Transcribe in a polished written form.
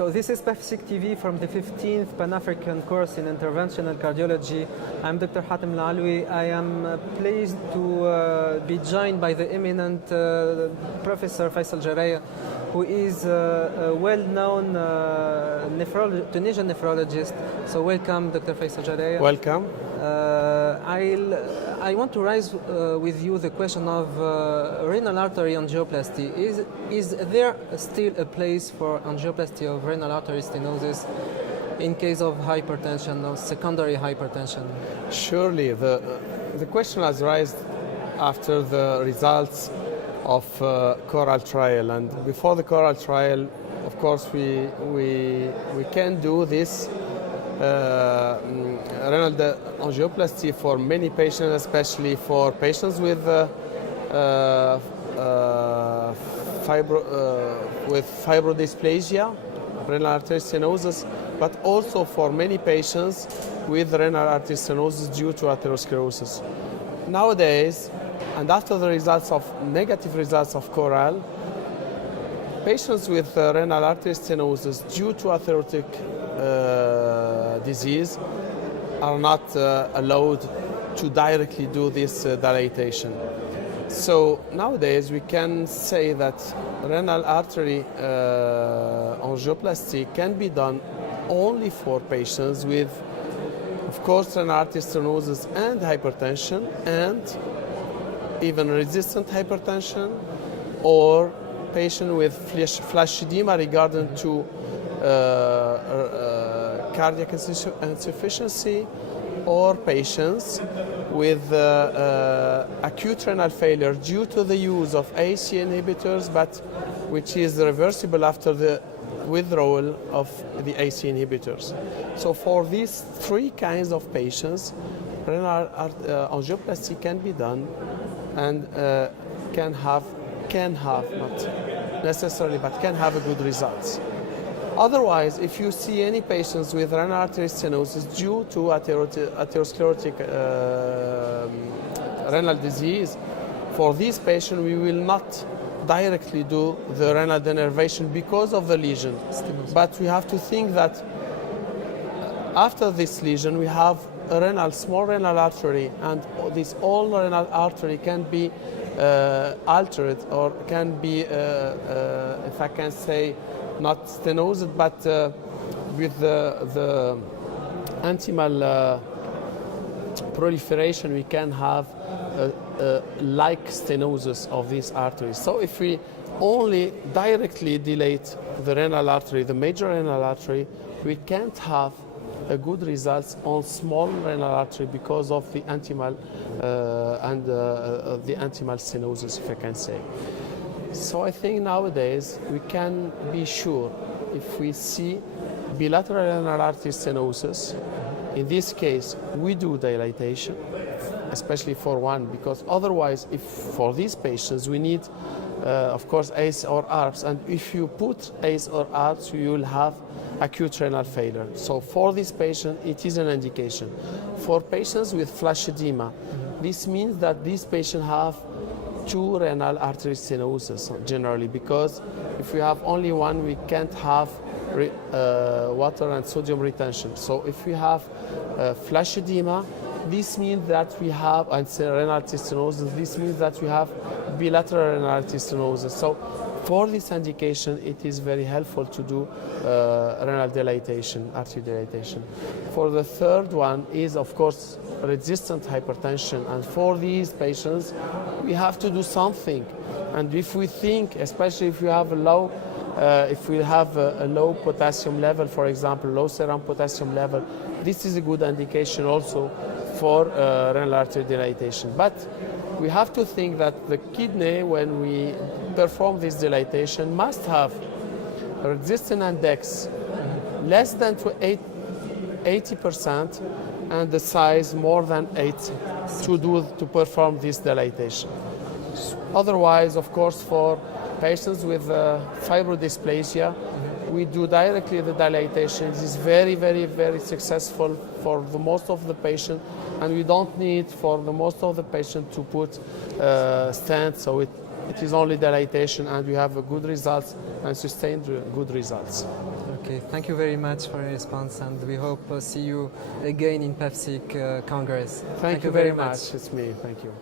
So this is Pafcic TV from the 15th Pan-African course in Interventional Cardiology. I'm Dr. Hatem ALOUI. I am pleased to be joined by the eminent Professor Faycel JARRAYA, who is a well-known Tunisian nephrologist. So welcome, Dr. Faycel JARRAYA. Welcome. I want to raise with you the question of renal artery angioplasty. Is there still a place for angioplasty of renal artery stenosis in case of hypertension or secondary hypertension? Surely. The question was raised after the results of CORAL trial, and before the CORAL trial, of course, we can do this renal angioplasty for many patients, especially for patients with fibrodysplasia, renal artery stenosis, but also for many patients with renal artery stenosis due to atherosclerosis. Nowadays, and after the negative results of CORAL, patients with renal artery stenosis due to atherosclerotic disease are not allowed to directly do this dilatation. So nowadays we can say that renal artery angioplasty can be done only for patients with, of course, renal artery stenosis and hypertension, and even resistant hypertension, or patient with flash edema regarding to cardiac insufficiency, or patients with acute renal failure due to the use of ACE inhibitors, but which is reversible after the withdrawal of the ACE inhibitors. So for these three kinds of patients, renal angioplasty can be done and can have, not necessarily, but can have a good results. Otherwise, if you see any patients with renal artery stenosis due to atherosclerotic renal disease, for this patient we will not directly do the renal denervation because of the lesion. But we have to think that after this lesion we have a small renal artery, and this old renal artery can be altered, or can be, if I can say, not stenosed, but with the antimal proliferation, we can have like stenosis of these arteries. So if we only directly dilate the renal artery, the major renal artery, we can't have a good results on small renal artery because of the antimal and the antimal stenosis, if I can say. So I think nowadays we can be sure, if we see bilateral renal artery stenosis, in this case we do dilatation, especially for one, because otherwise, if for these patients we need of course ACE or ARBs, and if you put ACE or ARBs you will have acute renal failure. So for this patient it is an indication. For patients with flash edema, this means that these patients have two renal artery stenosis generally, because if we have only one we can't have water and sodium retention. So if we have flash edema, this means that we have, and renal artery stenosis, this means that we have bilateral renal artery stenosis. So for this indication it is very helpful to do renal dilatation, artery dilatation. For the third one is, of course, resistant hypertension, and for these patients we have to do something. And if we think, especially if we have a low low potassium level, for example, low serum potassium level, this is a good indication also for renal artery dilatation. But we have to think that the kidney, when we perform this dilatation, must have a resistance index less than 80% and the size more than 8 to perform this dilatation. Otherwise, of course, for patients with fibrodysplasia, we do directly the dilatation. It is very, very, very successful for the most of the patient, and we don't need for the most of the patient to put stents, so it is only dilatation, and we have good results and sustained good results. Okay, thank you very much for your response, and we hope see you again in Pafcic Congress. Thank you very much. It's me. Thank you.